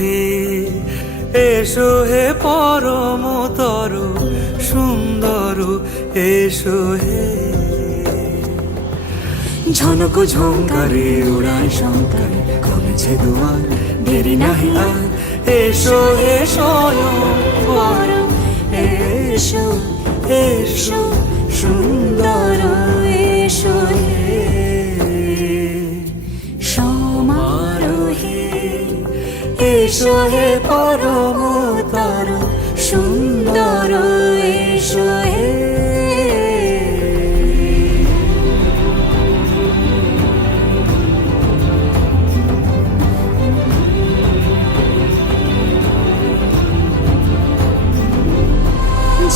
হে, এসো হে পরমতর সুন্দর, এসো হে। ঝনক ঝঙ্কারে উড়ায় শঙ্কারে কমেছে দুয়ার, দেরি নাহি আর, এসো হে স্বয়ং বর, এসো এসো সুন্দর, এসো হে সমারোহে। এসো হে পরমতর সুন্দর, এসো হে।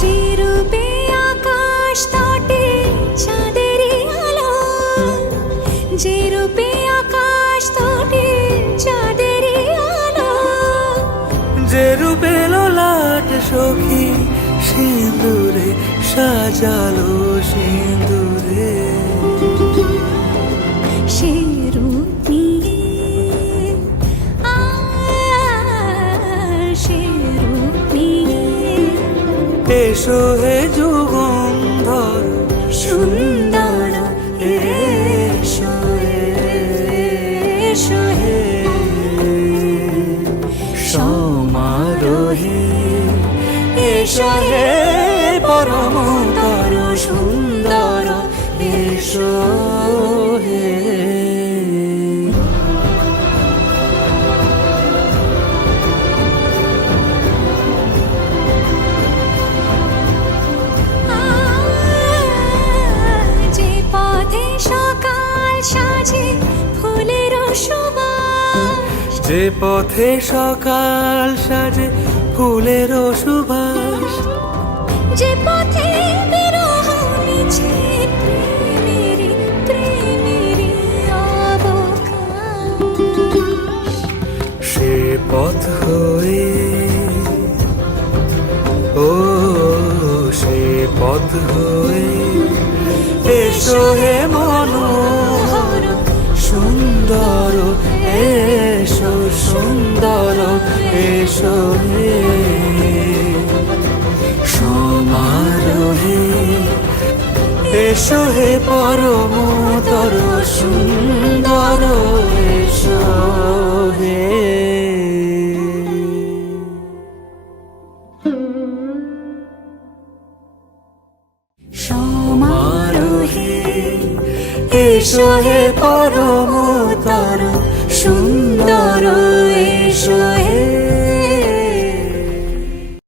যে রূপে আকাশ তটে চাঁদেরই আলো, যে রূপে আকাশ তটে চাঁদেরই আলো, যে রূপে ললাট সখী সিঁদুরে সাজালো সিঁদুরে, সে রূপ নিয়ে সে রূপ নিয়ে এসো হে যুগন্ধর সুন্দর, এসো এসো হে সমারোহে। এসো হে পরমতর সুন্দর, এসো হে। যে পথে সকাল সাজে ফুলের সুবাস, যে পথে সকাল সাজে ফুলের সুবাস, যে পথে বিরহ মিছে প্রেমেরই প্রেমেরই অবকাশ, সে পথ হয়ে, ও সে পথ হয়ে, এসো হে মনোহর সুন্দর, এসো সুন্দর, এসো হে সমারোহে। এসো হে পরমতর সুন্দর, এসো হে। সমারোহে। এসো হে পরমতর সুন্দর, এসো হে।